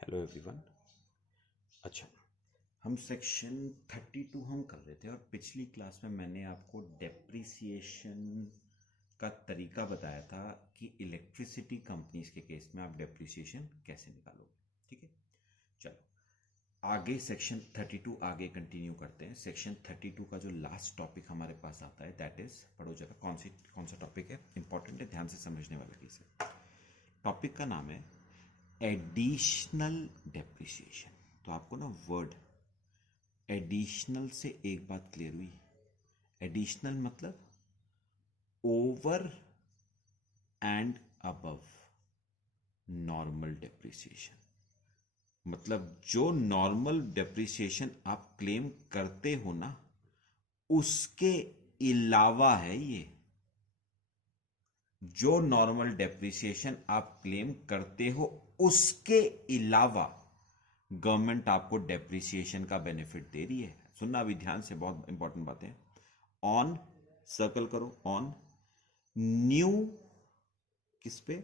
Hello everyone. अच्छा, हम section 32 हम कर रहे थे और पिछली क्लास में मैंने आपको डेप्रिसिएशन का तरीका बताया था कि इलेक्ट्रिसिटी कंपनीज के केस में आप डेप्रिसिएशन कैसे निकालोगे। ठीक है, चलो आगे सेक्शन 32 आगे कंटिन्यू करते हैं। सेक्शन 32 का जो लास्ट टॉपिक हमारे पास आता है दैट इज, पढ़ो जरा कौन सा टॉपिक है, इंपॉर्टेंट है, ध्यान से समझने वाला केस है। टॉपिक का नाम है एडिशनल डेप्रिसिएशन। तो आपको ना वर्ड एडिशनल से एक बात क्लियर हुई। एडिशनल मतलब over and above normal depreciation. मतलब जो नॉर्मल डेप्रिसिएशन आप क्लेम करते हो ना, उसके अलावा है ये। जो नॉर्मल डेप्रिसिएशन आप क्लेम करते हो उसके अलावा गवर्नमेंट आपको डेप्रिसिएशन का बेनिफिट दे रही है। सुनना अभी ध्यान से, बहुत इंपॉर्टेंट बातें। ऑन, सर्कल करो, ऑन न्यू किस पे,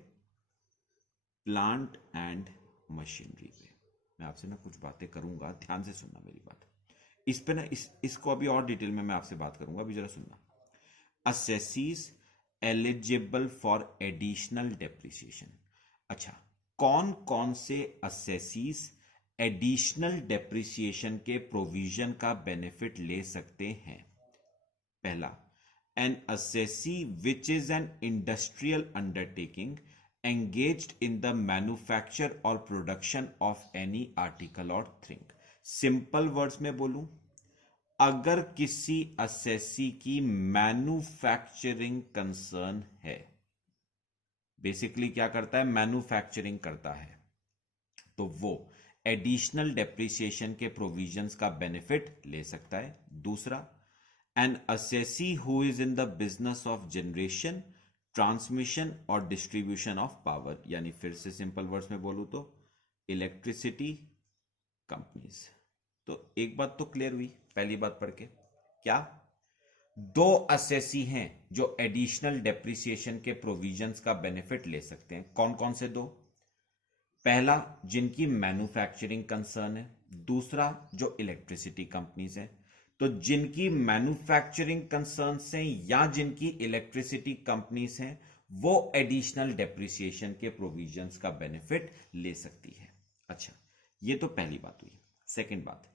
प्लांट एंड मशीनरी पे। मैं आपसे ना कुछ बातें करूंगा, ध्यान से सुनना मेरी बात। इस पे ना इसको अभी और डिटेल में मैं आपसे बात करूंगा, अभी जरा सुनना। Assessees eligible for additional depreciation. अच्छा, कौन कौन से असेसीज एडिशनल डेप्रिसिएशन के प्रोविजन का बेनिफिट ले सकते हैं? पहला, N assessee which is an industrial undertaking engaged in the manufacture और प्रोडक्शन ऑफ एनी आर्टिकल और थिंग। सिंपल वर्ड्स में बोलूं, अगर किसी असेसी की मैन्युफैक्चरिंग कंसर्न है, बेसिकली क्या करता है, मैन्युफैक्चरिंग करता है, तो वो एडिशनल डेप्रिसिएशन के प्रोविजंस का बेनिफिट ले सकता है। दूसरा, N assessee who is in the business of generation, transmission और डिस्ट्रीब्यूशन ऑफ पावर, यानी फिर से सिंपल वर्ड्स में बोलूं तो इलेक्ट्रिसिटी कंपनीज। तो एक बात तो क्लियर हुई पहली बात पढ़ के, क्या दो असेसी हैं जो एडिशनल डेप्रिसिएशन के प्रोविजंस का बेनिफिट ले सकते हैं। कौन कौन से दो? पहला, जिनकी मैन्युफैक्चरिंग कंसर्न है। दूसरा, जो इलेक्ट्रिसिटी कंपनीज हैं। तो जिनकी मैन्युफैक्चरिंग कंसर्न हैं या जिनकी इलेक्ट्रिसिटी कंपनीज हैं, वो एडिशनल डेप्रिसिएशन के प्रोविजंस का बेनिफिट ले सकती है। अच्छा, ये तो पहली बात हुई। सेकंड बात,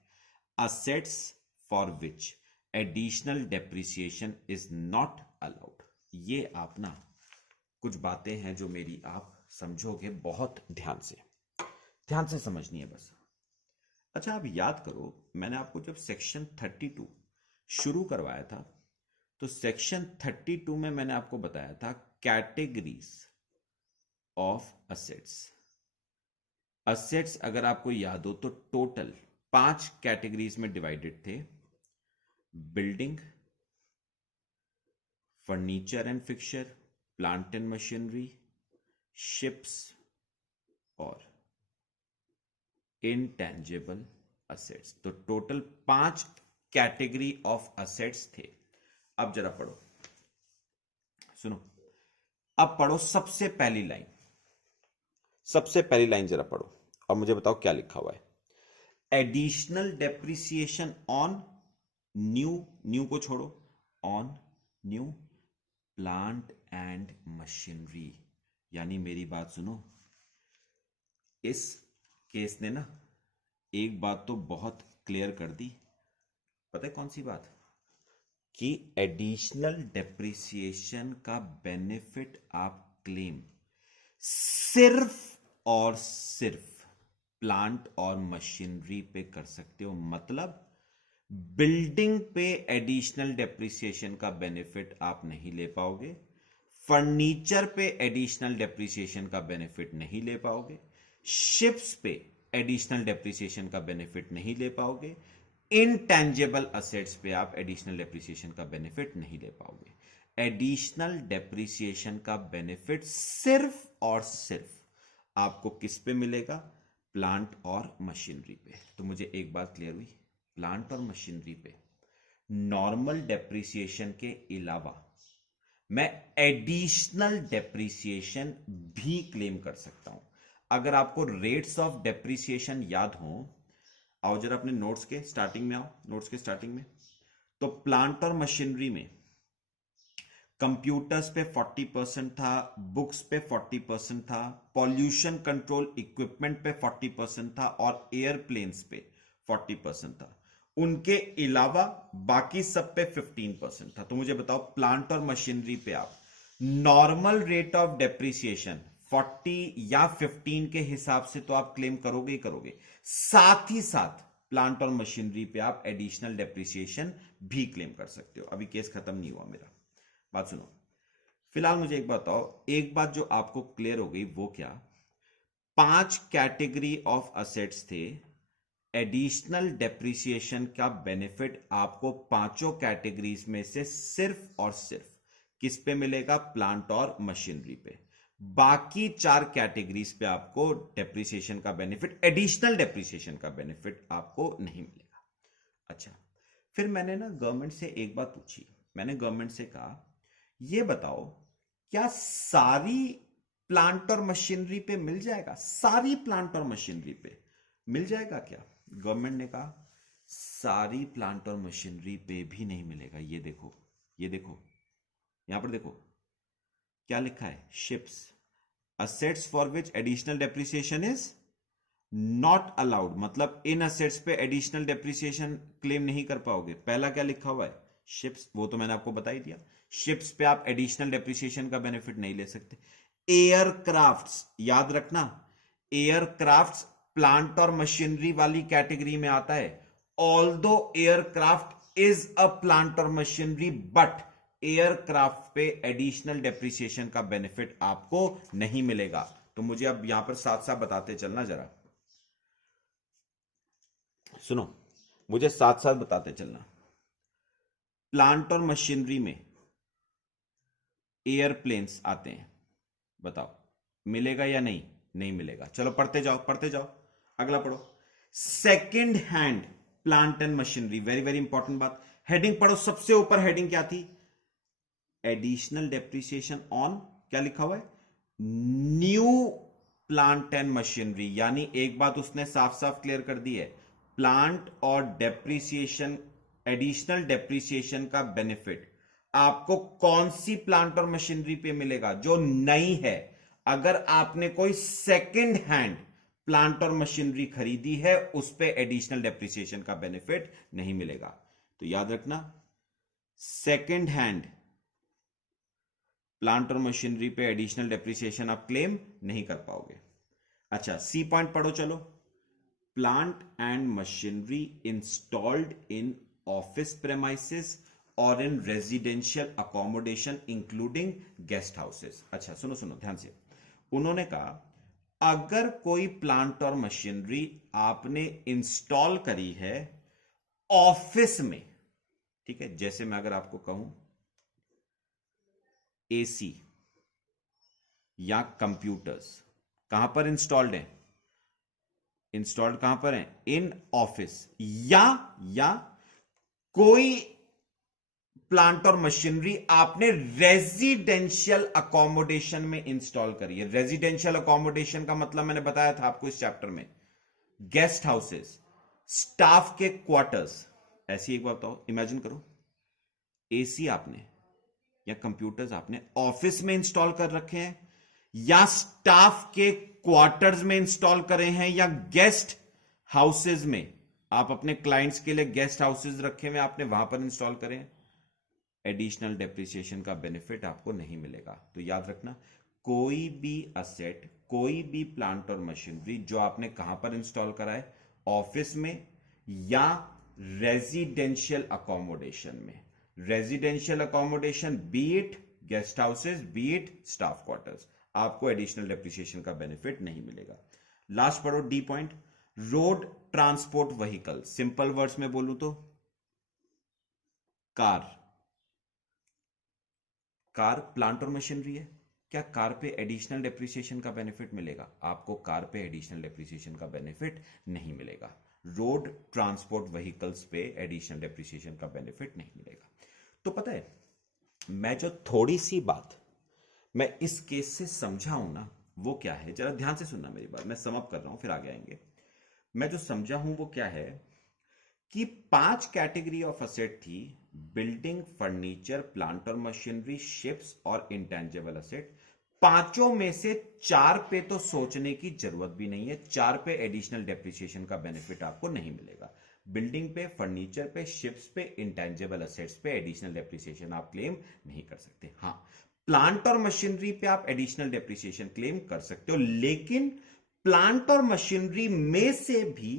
assets for which additional depreciation is not allowed. ये आप ना कुछ बातें हैं जो मेरी आप समझोगे, बहुत ध्यान से समझनी है बस। अच्छा, आप याद करो, मैंने आपको जब सेक्शन 32 शुरू करवाया था तो सेक्शन 32 में मैंने आपको बताया था कैटेगरीज ऑफ असेट्स। असेट्स अगर आपको याद हो तो टोटल 5 कैटेगरीज में डिवाइडेड थे। Building, furniture and fixture, plant and machinery, ships और इनटेंजिबल असेट्स। तो टोटल 5 कैटेगरी ऑफ असेट्स थे। अब जरा पढ़ो, सुनो, अब पढ़ो सबसे पहली लाइन, जरा पढ़ो और मुझे बताओ क्या लिखा हुआ है। Additional depreciation on new, new को छोड़ो, on new plant and machinery. यानी मेरी बात सुनो, इस केस ने ना एक बात तो बहुत क्लियर कर दी। पता है कौन सी बात? कि एडिशनल डेप्रिसिएशन का बेनिफिट आप क्लेम सिर्फ और सिर्फ प्लांट और मशीनरी पे कर सकते हो। मतलब बिल्डिंग पे एडिशनल डेप्रिसिएशन का बेनिफिट आप नहीं ले पाओगे, फर्नीचर पे एडिशनल डेप्रिसिएशन का बेनिफिट नहीं ले पाओगे, शिप्स पे एडिशनल डेप्रिसिएशन का बेनिफिट नहीं ले पाओगे, इनटेंजिबल असेट्स पे आप एडिशनल डेप्रिसिएशन का बेनिफिट नहीं ले पाओगे। एडिशनल डेप्रिसिएशन का बेनिफिट सिर्फ और सिर्फ आपको किस पे मिलेगा? प्लांट और मशीनरी पे। तो मुझे एक बात क्लियर हुई, प्लांट और मशीनरी पे नॉर्मल डेप्रिसिएशन के अलावा मैं एडिशनल डेप्रिसिएशन भी क्लेम कर सकता हूं। अगर आपको रेट्स ऑफ डेप्रिसिएशन याद हो, आओ जरा अपने नोट्स के स्टार्टिंग में आओ, नोट्स के स्टार्टिंग में। तो प्लांट और मशीनरी में कंप्यूटर्स पे 40% था, बुक्स पे 40% था, पॉल्यूशन कंट्रोल इक्विपमेंट पे 40% था और एयरप्लेन्स पे 40% था। उनके अलावा बाकी सब पे 15% था। तो मुझे बताओ प्लांट और मशीनरी पे आप नॉर्मल रेट ऑफ डेप्रिसिएशन 40 या 15 के हिसाब से तो आप क्लेम करोगे ही करोगे, साथ ही साथ प्लांट और मशीनरी पे आप एडिशनल डेप्रिसिएशन भी क्लेम कर सकते हो। अभी केस खत्म नहीं हुआ मेरा, बात सुनो। फिलहाल मुझे एक बात बताओ, एक बात जो आपको क्लियर हो गई वो क्या, 5 कैटेगरी ऑफ असेट्स थे, एडिशनल डेप्रिसिएशन का बेनिफिट आपको पांचों कैटेगरीज में से सिर्फ और सिर्फ किस पे मिलेगा, प्लांट और मशीनरी पे। बाकी 4 कैटेगरीज पे आपको डेप्रिसिएशन का बेनिफिट, एडिशनल डेप्रिसिएशन का बेनिफिट आपको नहीं मिलेगा। अच्छा, फिर मैंने ना गवर्नमेंट से एक बात पूछी, मैंने गवर्नमेंट से कहा ये बताओ क्या सारी प्लांट और मशीनरी पे मिल जाएगा, सारी प्लांट और मशीनरी पे मिल जाएगा क्या? गवर्नमेंट ने कहा सारी प्लांट और मशीनरी पे भी नहीं मिलेगा। ये देखो, ये देखो, यहां पर देखो क्या लिखा है, ships assets for which additional depreciation is not allowed, मतलब इन असेट्स पे एडिशनल डेप्रिसिएशन क्लेम नहीं कर पाओगे। पहला क्या लिखा हुआ है, शिप्स, वो तो मैंने आपको बता ही दिया, शिप्स पे आप एडिशनल डेप्रिसिएशन का बेनिफिट नहीं ले सकते। एयरक्राफ्ट्स, याद रखना, एयरक्राफ्ट्स प्लांट और मशीनरी वाली कैटेगरी में आता है। Although aircraft is a plant और मशीनरी, बट एयरक्राफ्ट पे एडिशनल डेप्रिसिएशन का बेनिफिट आपको नहीं मिलेगा। तो मुझे अब यहां पर साथ साथ बताते चलना, जरा सुनो, मुझे साथ साथ बताते चलना। प्लांट और मशीनरी में एयरप्लेन्स आते हैं, बताओ मिलेगा या नहीं? नहीं मिलेगा। चलो पढ़ते जाओ, पढ़ते जाओ, अगला पढ़ो। Second hand plant and machinery, very very important बात, हेडिंग पढ़ो, सबसे ऊपर हेडिंग क्या थी, एडिशनल डेप्रिसिएशन ऑन, क्या लिखा हुआ है, न्यू प्लांट एंड मशीनरी। यानी एक बात उसने साफ साफ क्लियर कर दी है, प्लांट और डेप्रिसिएशन, एडिशनल डेप्रिसिएशन का बेनिफिट आपको कौन सी प्लांट और मशीनरी पे मिलेगा, जो नई है। अगर आपने कोई सेकेंड हैंड प्लांट और मशीनरी खरीदी है, उस पे एडिशनल डेप्रिसिएशन का बेनिफिट नहीं मिलेगा। तो याद रखना, सेकेंड हैंड प्लांट और मशीनरी पे एडिशनल डेप्रिसिएशन आप क्लेम नहीं कर पाओगे। अच्छा, सी पॉइंट पढ़ो चलो, plant and machinery installed in office premises और in residential accommodation including guest houses. अच्छा सुनो सुनो ध्यान से, उन्होंने कहा अगर कोई प्लांट और मशीनरी आपने इंस्टॉल करी है ऑफिस में, ठीक है, जैसे मैं अगर आपको कहूं एसी या कंप्यूटर्स, कहां पर इंस्टॉल्ड है, इंस्टॉल्ड कहां पर है, इन ऑफिस, या कोई प्लांट और मशीनरी आपने रेजिडेंशियल अकोमोडेशन में इंस्टॉल करी है। रेजिडेंशियल अकोमोडेशन का मतलब मैंने बताया था आपको इस चैप्टर में, गेस्ट हाउसेस, स्टाफ के क्वार्टर्स। ऐसी एक बात बताओ, इमेजिन करो एसी आपने या कंप्यूटर्स आपने ऑफिस में इंस्टॉल कर रखे हैं, या स्टाफ के क्वार्टर्स में इंस्टॉल करे हैं, या गेस्ट हाउसेज में, आप अपने क्लाइंट्स के लिए गेस्ट हाउसेज रखे हुए आपने वहां पर इंस्टॉल करें, एडिशनल डेप्रिसिएशन का बेनिफिट आपको नहीं मिलेगा। तो याद रखना, कोई भी असेट, कोई भी प्लांट और मशीनरी जो आपने कहां पर इंस्टॉल करा है, ऑफिस में या रेजिडेंशियल अकोमोडेशन में, residential accommodation B it guest houses, B it staff quarters, आपको एडिशनल डेप्रिसिएशन का बेनिफिट नहीं मिलेगा। लास्ट पढ़ो D point, road transport vehicle, simple words में बोलूं तो कार। कार प्लांट और मशीनरी है, क्या कार पे एडिशनल डेप्रिसिएशन का बेनिफिट मिलेगा? आपको कार पे एडिशनल डेप्रिसिएशन का बेनिफिट नहीं मिलेगा। रोड ट्रांसपोर्ट व्हीकल्स पे एडिशनल डेप्रिसिएशन का बेनिफिट नहीं मिलेगा। तो पता है, मैं जो थोड़ी सी बात मैं इस केस से समझाऊं ना, वो क्या है, जरा ध्यान से सुनना मेरी बात, मैं सम अप कर रहा हूं फिर आगे आएंगे। मैं जो समझा हूं वो क्या है कि 5 कैटेगरी ऑफ असेट थी, बिल्डिंग, फर्नीचर, प्लांट और मशीनरी, शिप्स और इंटेंजिबल असेट। पांचों में से 4 पे तो सोचने की जरूरत भी नहीं है, 4 पे एडिशनल डेप्रिसिएशन का बेनिफिट आपको नहीं मिलेगा। बिल्डिंग पे, फर्नीचर पे, शिप्स पे, इंटेंजिबल असेट्स पे एडिशनल डेप्रिसिएशन आप क्लेम नहीं कर सकते। हाँ, प्लांट और मशीनरी पे आप एडिशनल डेप्रिसिएशन क्लेम कर सकते हो, लेकिन प्लांट और मशीनरी में से भी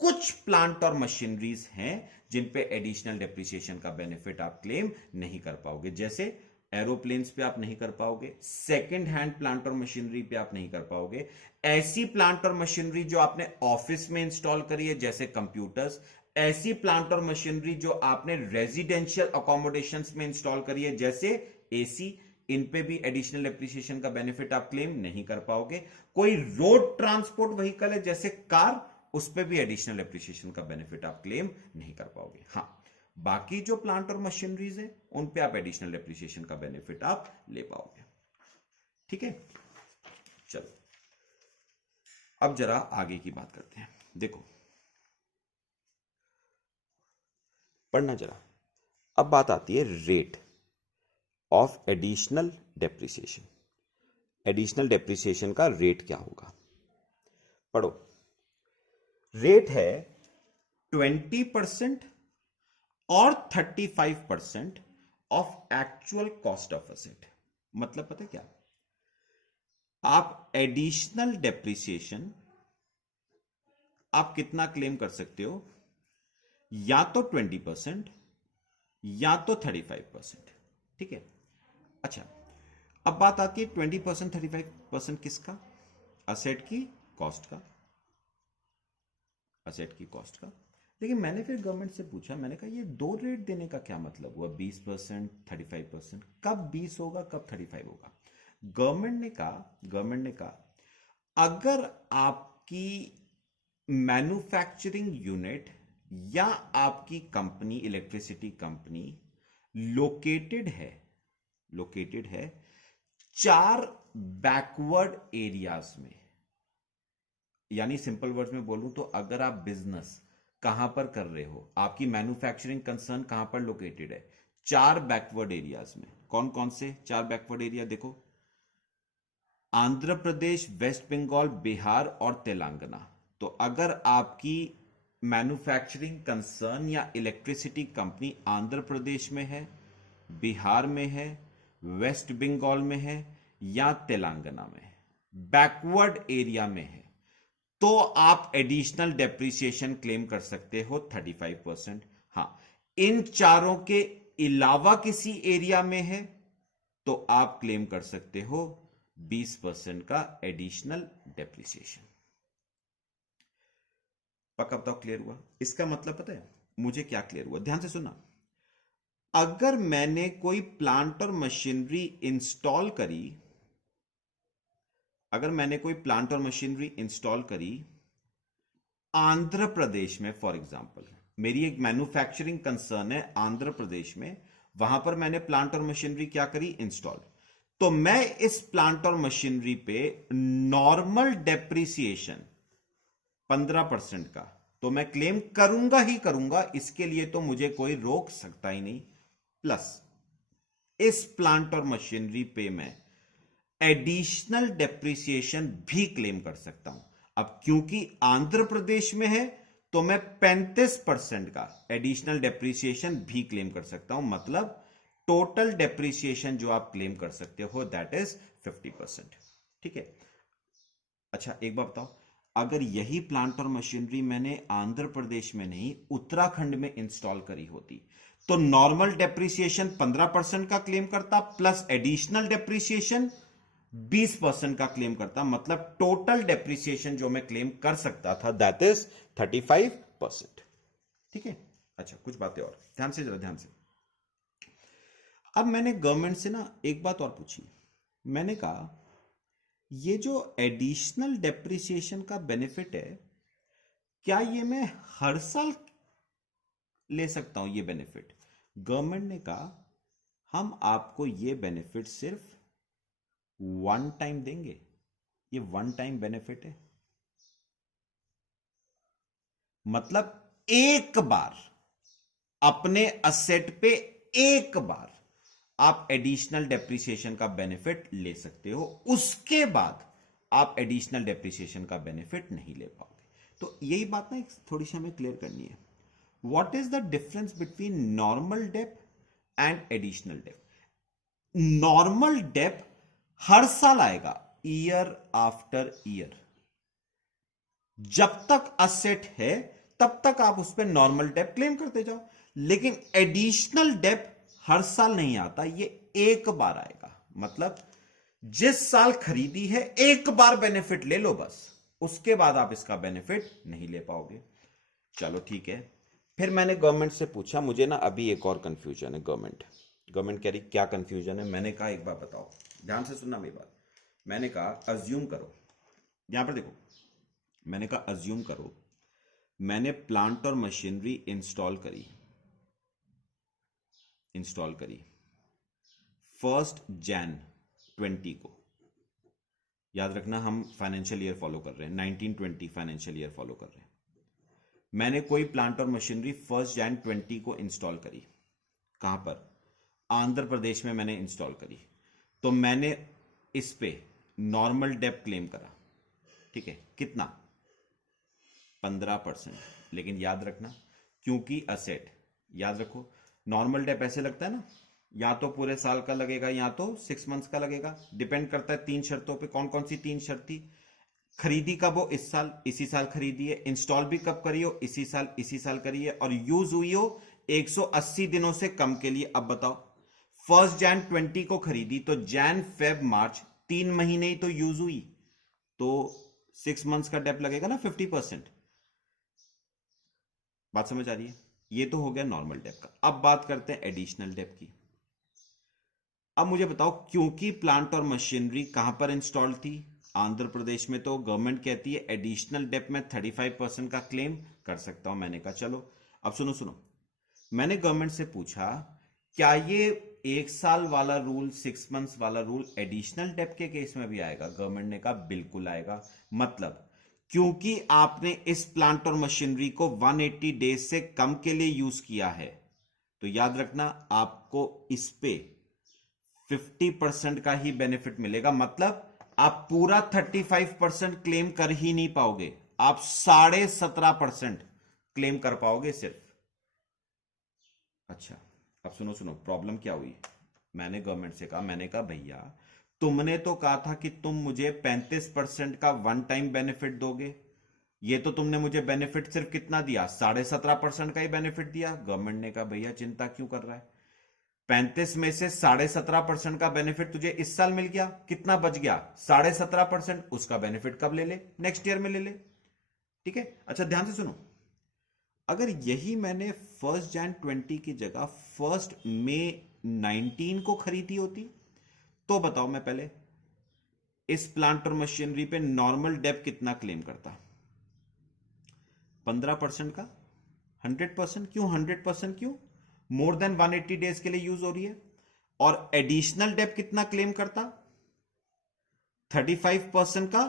कुछ प्लांट और मशीनरीज हैं जिन पे एडिशनल डेप्रिसिएशन का बेनिफिट आप क्लेम नहीं कर पाओगे। जैसे एरोप्लेन्स पे आप नहीं कर पाओगे, सेकंड हैंड प्लांट और मशीनरी पे आप नहीं कर पाओगे, ऐसी प्लांट और मशीनरी जो आपने ऑफिस में इंस्टॉल करी है जैसे कंप्यूटर्स, ऐसी प्लांट और मशीनरी जो आपने रेजिडेंशियल अकोमोडेशंस में इंस्टॉल करी है जैसे एसी, इन पे भी एडिशनल डेप्रिसिएशन का बेनिफिट आप क्लेम नहीं कर पाओगे। कोई रोड ट्रांसपोर्ट व्हीकल है जैसे कार, उस पे भी एडिशनल डेप्रिसिएशन का बेनिफिट आप क्लेम नहीं कर पाओगे। हाँ, बाकी जो प्लांट और मशीनरीज है उन पे आप एडिशनल डेप्रिसिएशन का बेनिफिट आप ले पाओगे। ठीक है, चलो अब जरा आगे की बात करते हैं। देखो, पढ़ना जरा। अब बात आती है rate of additional depreciation. Additional depreciation का रेट क्या होगा, पढ़ो। रेट है 20% और 35% of actual cost of asset. मतलब पता है क्या, आप एडिशनल डेप्रिसिएशन आप कितना क्लेम कर सकते हो, या तो 20% या तो 35%। ठीक है, अच्छा अब बात आती है 20% 35% किसका, असेट की कॉस्ट का, असेट की कॉस्ट का। लेकिन मैंने फिर गवर्नमेंट से पूछा, मैंने कहा ये दो रेट देने का क्या मतलब हुआ, 20% 35%, कब 20 होगा कब 35 होगा। गवर्नमेंट ने कहा अगर आपकी मैन्युफैक्चरिंग यूनिट या आपकी कंपनी, इलेक्ट्रिसिटी कंपनी लोकेटेड है 4 बैकवर्ड एरियाज में, यानी सिंपल वर्ड्स में बोलूं तो अगर आप बिजनेस कहां पर कर रहे हो, आपकी मैन्युफैक्चरिंग कंसर्न कहां पर लोकेटेड है, 4 बैकवर्ड एरियाज में। कौन कौन से 4 बैकवर्ड एरिया, देखो, आंध्र प्रदेश, वेस्ट बंगाल, बिहार और तेलंगाना। तो अगर आपकी मैन्युफैक्चरिंग कंसर्न या इलेक्ट्रिसिटी कंपनी आंध्र प्रदेश में है, बिहार में है, वेस्ट बंगाल में है या तेलंगाना में है, बैकवर्ड एरिया में है, तो आप एडिशनल डेप्रिसिएशन क्लेम कर सकते हो 35%। हां, इन चारों के अलावा किसी एरिया में है तो आप क्लेम कर सकते हो 20% का एडिशनल डेप्रिसिएशन। पक्का बताओ क्लियर हुआ। इसका मतलब पता है मुझे क्या क्लियर हुआ, ध्यान से सुनना। अगर मैंने कोई प्लांट और मशीनरी इंस्टॉल करी, आंध्र प्रदेश में, फॉर एग्जाम्पल मेरी एक मैन्युफैक्चरिंग कंसर्न है आंध्र प्रदेश में, वहां पर मैंने प्लांट और मशीनरी क्या करी, इंस्टॉल, तो मैं इस प्लांट और मशीनरी पे नॉर्मल डेप्रिसिएशन 15% का तो मैं क्लेम करूंगा ही करूंगा, इसके लिए तो मुझे कोई रोक सकता ही नहीं। प्लस इस प्लांट और मशीनरी पे मैं एडिशनल डेप्रिसिएशन भी क्लेम कर सकता हूं। अब क्योंकि आंध्र प्रदेश में है तो मैं 35% का एडिशनल डेप्रिसिएशन भी क्लेम कर सकता हूं, मतलब टोटल डेप्रिसिएशन जो आप क्लेम कर सकते हो दैट इज 50%। ठीक है, अच्छा एक बात बताओ, अगर यही प्लांट और मशीनरी मैंने आंध्र प्रदेश में नहीं उत्तराखंड में इंस्टॉल करी होती तो नॉर्मल डेप्रिसिएशन 15% का क्लेम करता, प्लस एडिशनल डेप्रिसिएशन 20% का क्लेम करता, मतलब टोटल डेप्रिसिएशन जो मैं क्लेम कर सकता था दैट इज 35%। ठीक है, अच्छा कुछ बातें और ध्यान से, जरा ध्यान से। अब मैंने गवर्नमेंट से ना एक बात और पूछी, मैंने कहा ये जो एडिशनल डेप्रिसिएशन का बेनिफिट है, क्या ये मैं हर साल ले सकता हूं ये बेनिफिट। गवर्नमेंट ने कहा हम आपको ये बेनिफिट सिर्फ वन टाइम देंगे, ये वन टाइम बेनिफिट है, मतलब एक बार अपने असेट पे एक बार आप एडिशनल डेप्रिसिएशन का बेनिफिट ले सकते हो, उसके बाद आप एडिशनल डेप्रिसिएशन का बेनिफिट नहीं ले पाओगे। तो यही बात ना थोड़ी सी हमें क्लियर करनी है। What is the difference between normal dep and additional dep? Normal dep हर साल आएगा, ईयर आफ्टर ईयर। जब तक असेट है तब तक आप उस पर नॉर्मल डेप क्लेम करते जाओ, लेकिन एडिशनल डेप हर साल नहीं आता, ये एक बार आएगा। मतलब जिस साल खरीदी है एक बार बेनिफिट ले लो बस, उसके बाद आप इसका बेनिफिट नहीं ले पाओगे। चलो ठीक है। फिर मैंने गवर्नमेंट से पूछा, मुझे ना अभी एक और कंफ्यूजन है। गवर्नमेंट कह रही क्या कंफ्यूजन है? मैंने कहा एक बार बताओ, ध्यान से सुनना मेरी बात। मैंने कहा अज्यूम करो, यहां पर देखो, मैंने कहा अज्यूम करो मैंने प्लांट और मशीनरी इंस्टॉल करी 1 Jan 20 को। याद रखना हम फाइनेंशियल ईयर फॉलो कर रहे हैं, 1920 फाइनेंशियल ईयर फॉलो कर रहे हैं। मैंने कोई प्लांट और मशीनरी 1 Jan 20 को इंस्टॉल करी। कहां पर? आंध्र प्रदेश में मैंने इंस्टॉल करी। तो मैंने इस पे नॉर्मल डेप क्लेम करा, ठीक है, कितना? 15%। लेकिन याद रखना, क्योंकि असेट, याद रखो नॉर्मल डेप ऐसे लगता है ना, या तो पूरे साल का लगेगा या तो 6 मंथ्स का लगेगा, डिपेंड करता है 3 शर्तों पे। कौन कौन सी 3 शर्त थी? खरीदी कब हो? इस साल, इसी साल खरीदी है। इंस्टॉल भी कब करी हो? इसी साल करी है। और यूज हुई हो 180 दिनों से कम के लिए। अब बताओ, 1 Jan 20 को खरीदी तो जैन फेब मार्च 3 महीने ही तो यूज हुई, तो 6 मंथ्स का डेप लगेगा ना 50%। बात समझ आ रही है? ये तो हो गया नॉर्मल डेप का। अब बात करते हैं एडिशनल डेप की। अब मुझे बताओ, क्योंकि प्लांट और मशीनरी कहां पर इंस्टॉल थी? आंध्र प्रदेश में, तो गवर्नमेंट कहती है एडिशनल डेप में 35% का क्लेम कर सकता हूं। मैंने कहा चलो। अब सुनो, मैंने गवर्नमेंट से पूछा क्या ये 1 साल वाला रूल, 6 मंथ्स वाला रूल एडिशनल डेप के केस में भी आएगा? गवर्नमेंट ने कहा बिल्कुल आएगा। मतलब क्योंकि आपने इस प्लांट और मशीनरी को 180 डेज से कम के लिए यूज किया है, तो याद रखना आपको इस पे 50% का ही बेनिफिट मिलेगा। मतलब आप पूरा 35% क्लेम कर ही नहीं पाओगे, आप 17.5% क्लेम कर पाओगे सिर्फ। अच्छा, अब सुनो, प्रॉब्लम क्या हुई? मैंने गवर्नमेंट से कहा, मैंने कहा भैया तुमने तो कहा था कि तुम मुझे 35% का वन टाइम बेनिफिट दोगे, ये तो तुमने मुझे बेनिफिट सिर्फ कितना दिया? 17.5% का ही बेनिफिट दिया। गवर्नमेंट ने कहा भैया चिंता क्यों कर रहा है, 35 में से 17.5% का बेनिफिट तुझे इस साल मिल गया, कितना बच गया? 17.5%। उसका बेनिफिट कब ले ले? नेक्स्ट ईयर में ले ले। ठीक है। अच्छा ध्यान से सुनो, अगर यही मैंने 1 Jan 20 की जगह 1 May 19 को खरीदी होती, तो बताओ मैं पहले इस प्लांट और मशीनरी पे नॉर्मल डेप कितना क्लेम करता? 15% का। 100% क्यों? 100% क्यों? मोर देन 180 डेज के लिए यूज हो रही है। और एडिशनल डेप कितना क्लेम करता? 35% का।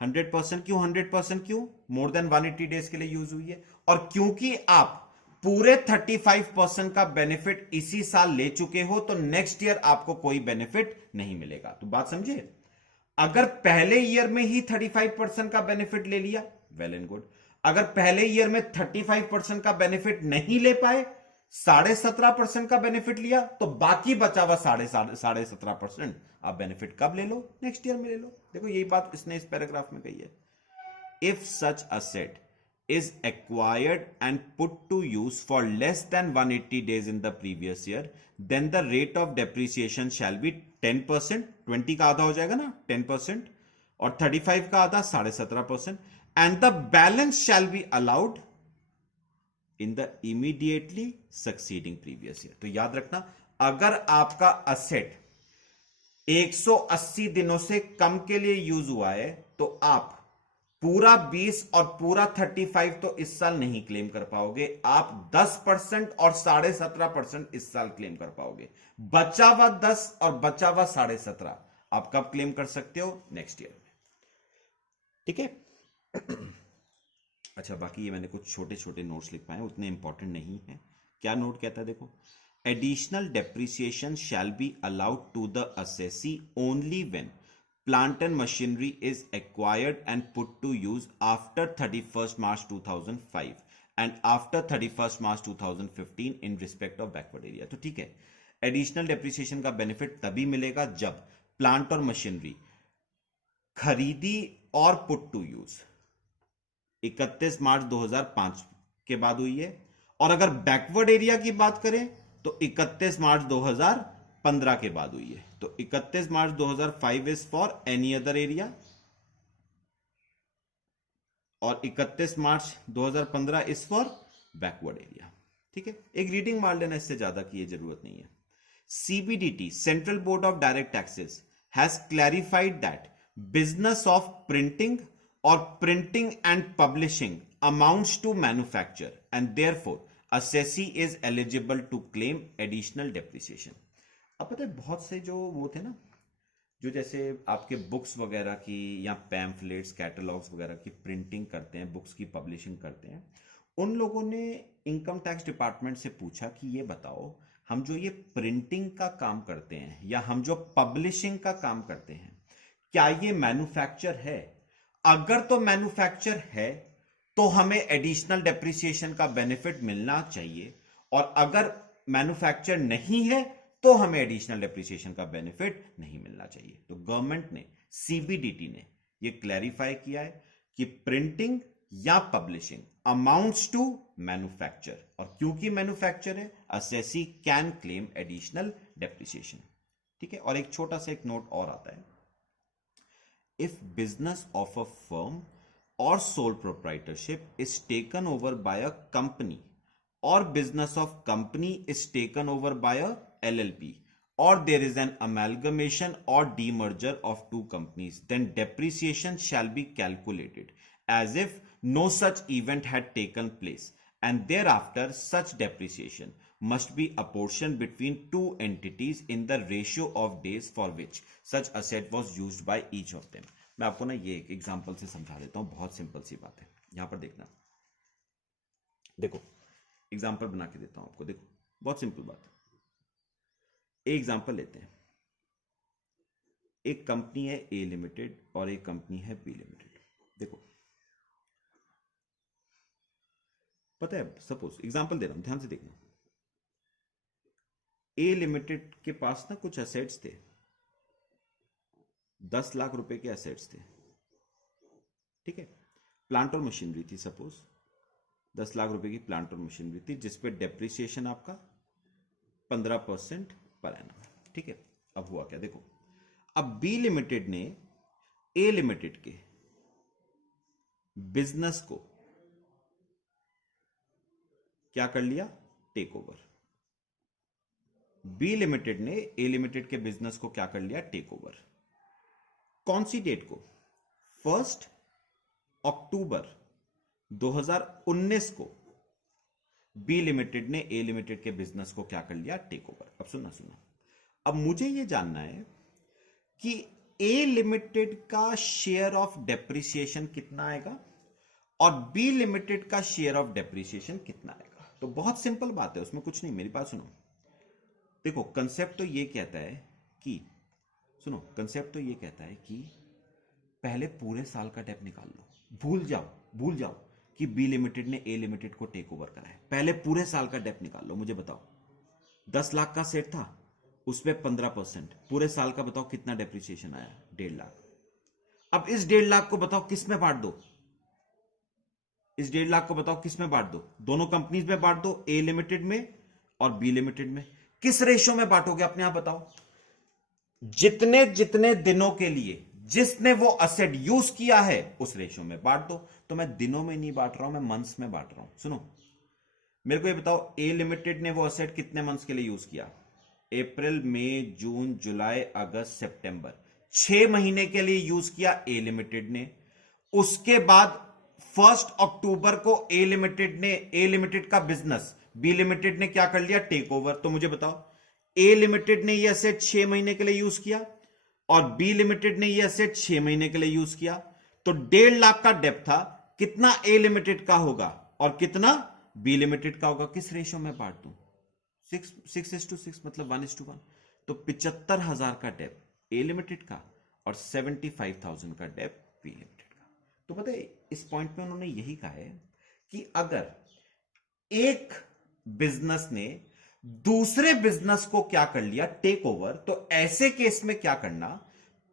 100% क्यों? 100% क्यों? मोर देन 180 डेज के लिए यूज हुई है। और क्योंकि आप पूरे 35% का बेनिफिट इसी साल ले चुके हो, तो नेक्स्ट ईयर आपको कोई बेनिफिट नहीं मिलेगा। तो बात समझे? अगर पहले ईयर में ही 35% का बेनिफिट ले लिया, वेल एंड गुड। अगर पहले ईयर में 35% का बेनिफिट नहीं ले पाए, 17.5% का बेनिफिट लिया, तो बाकी बचा हुआ 17.5% आप बेनिफिट कब ले लो? नेक्स्ट ईयर में ले लो। देखो यही बात इसने इस पैराग्राफ में कही है। If such asset is acquired and put to use for less than 180 days in the previous year, then the rate of depreciation shall be 10%, 20 का आधा हो जाएगा ना 10%, और 35 का आधा 17.5%, and the balance shall be allowed in the immediately succeeding previous year। तो याद रखना, अगर आपका असेट 180 दिनों से कम के लिए यूज हुआ है, तो आप पूरा 20 और पूरा 35 तो इस साल नहीं क्लेम कर पाओगे, आप 10% और 17.5% इस साल क्लेम कर पाओगे। बचा हुआ 10 और बचा हुआ 17.5 आप कब क्लेम कर सकते हो? नेक्स्ट ईयर में। ठीक है। अच्छा, बाकी ये मैंने कुछ छोटे छोटे नोट्स लिख पाए, उतने इंपॉर्टेंट नहीं है। क्या नोट कहता है देखो, additional depreciation shall be allowed to the assessee only when plant and machinery is acquired and put to use after 31st March 2005 and after 31st March 2015 in respect of backward area. तो ठीक है, additional depreciation का benefit तभी मिलेगा जब plant और machinery खरीदी और पुट टू यूज 31 मार्च 2005 के बाद हुई है, और अगर बैकवर्ड एरिया की बात करें तो 31 मार्च 2015 के बाद हुई है। तो 31 मार्च 2005 is for any other area और 31 मार्च 2015 इज फॉर बैकवर्ड एरिया। ठीक है, एक रीडिंग मार लेना, इससे ज्यादा की जरूरत नहीं है। CBDT, Central Board of Direct Taxes, has clarified that business of printing or printing and publishing amounts to manufacture and therefore assessee is eligible to claim additional depreciation। अब पता है बहुत से जो वो थे ना, जो जैसे आपके बुक्स वगैरह की या पैम्फलेट्स कैटलॉग्स वगैरह की प्रिंटिंग करते हैं, बुक्स की पब्लिशिंग करते हैं, उन लोगों ने इनकम टैक्स डिपार्टमेंट से पूछा कि ये बताओ, हम जो ये प्रिंटिंग का काम करते हैं या हम जो पब्लिशिंग का काम करते हैं, क्या ये मैन्युफैक्चर है? अगर तो मैन्युफैक्चर है तो हमें एडिशनल डेप्रिसिएशन का बेनिफिट मिलना चाहिए, और अगर मैन्युफैक्चर नहीं है तो हमें एडिशनल डेप्रिसिएशन का बेनिफिट नहीं मिलना चाहिए। तो गवर्नमेंट ने, CBDT ने ये क्लैरिफाई किया है कि प्रिंटिंग या पब्लिशिंग अमाउंट्स टू मैन्युफैक्चर, और क्योंकि मैन्युफैक्चर है, assessee can claim additional depreciation. ठीक है, और एक छोटा सा एक नोट और आता है, if business of a firm or sole proprietorship is taken over by a company or business of company is taken over by a LLP or there is an amalgamation or demerger of two companies, then depreciation shall be calculated as if no such event had taken place, and thereafter such depreciation must be apportioned between two entities in the ratio of days for which such asset was used by each of them। मैं आपको ना ये एक example से समझा देता हूं, बहुत सिंपल सी बात है। यहां पर देखना, देखो एग्जांपल बना के देता हूं आपको, देखो बहुत सिंपल बात है। एक एग्जांपल लेते हैं, एक कंपनी है A लिमिटेड और एक कंपनी है B लिमिटेड। देखो पता है, सपोज एग्जांपल दे रहा हूं, ध्यान से देखना। A लिमिटेड के पास ना कुछ एसेट्स थे, 10 लाख रुपए के एसेट्स थे। ठीक है, प्लांट और मशीनरी थी, सपोज 10 लाख रुपए की प्लांट और मशीनरी थी, जिसपे डेप्रिसिएशन आपका 15% पर एनम। ठीक है, अब हुआ क्या देखो, अब B लिमिटेड ने A लिमिटेड के बिजनेस को क्या कर लिया, टेक ओवर। B लिमिटेड ने A लिमिटेड के बिजनेस को क्या कर लिया, टेक ओवर। कौन सी डेट को, 1 अक्टूबर 2019 को B लिमिटेड ने A लिमिटेड के बिजनेस को क्या कर लिया, टेक ओवर। अब सुनना, अब मुझे यह जानना है कि A लिमिटेड का शेयर ऑफ डेप्रिसिएशन कितना आएगा और B लिमिटेड का शेयर ऑफ डेप्रिसिएशन कितना आएगा। तो बहुत सिंपल बात है, उसमें कुछ नहीं, मेरी बात सुनो। देखो कंसेप्ट तो ये कहता है कि, सुनो कंसेप्ट तो ये कहता है कि पहले पूरे साल का डेप निकाल लो, भूल जाओ कि B लिमिटेड ने A लिमिटेड को टेक ओवर करा है। पहले पूरे साल का डेप निकाल लो, मुझे बताओ 10 लाख का सेट था, उस पे 15%, पूरे साल का बताओ कितना डेप्रिसिएशन आया, 1.5 लाख। अब इस 1.5 लाख को बताओ किस में बांट दो, इस 1.5 लाख को बताओ किस में बांट दो, दोनों कंपनीज में बांट दो, A लिमिटेड में और B लिमिटेड में। किस रेशो में बांटोगे अपने आप बताओ, जितने जितने दिनों के लिए जिसने वो असेट यूज किया है उस रेशो में बांट दो। तो मैं दिनों में नहीं बांट रहा हूं, मैं मंथ्स में बांट रहा हूं। सुनो मेरे को ये बताओ, A लिमिटेड ने वो असेट कितने मंथ्स के लिए यूज किया, अप्रैल मई जून जुलाई अगस्त सितंबर, 6 महीने के लिए यूज किया A लिमिटेड ने। उसके बाद 1 अक्टूबर को A लिमिटेड का बिजनेस B लिमिटेड ने क्या कर लिया, टेक ओवर। तो मुझे बताओ A लिमिटेड ने यह असेट 6 महीने के लिए यूज किया और B लिमिटेड ने यह असेट 6 महीने के लिए यूज किया। तो 1.5 लाख का डेप था, कितना ए लिमिटेड का होगा और कितना बी लिमिटेड का होगा, किस रेशो में बांट दूं? 6:6 मतलब 1:1। तो 75,000 का डेप ए लिमिटेड का और 75,000 का डेप बी लिमिटेड का। तो पता है इस पॉइंट में उन्होंने यही कहा है कि अगर एक बिजनेस ने दूसरे बिजनेस को क्या कर लिया, टेक ओवर, तो ऐसे केस में क्या करना,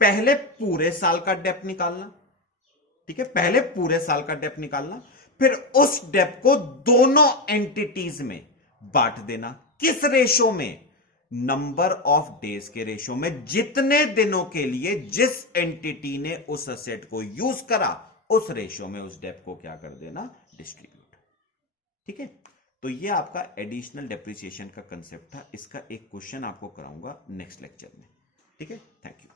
पहले पूरे साल का डेप निकालना, ठीक है, पहले पूरे साल का डेप निकालना, फिर उस डेप को दोनों एंटिटीज में बांट देना। किस रेशो में? नंबर ऑफ डेज के रेशो में। जितने दिनों के लिए जिस एंटिटी ने उस असेट को यूज करा, उस रेशो में उस डेप को क्या कर देना, डिस्ट्रीब्यूट। ठीक है, तो ये आपका एडिशनल डेप्रिसिएशन का कंसेप्ट था। इसका एक क्वेश्चन आपको कराऊंगा नेक्स्ट लेक्चर में। ठीक है, थैंक यू।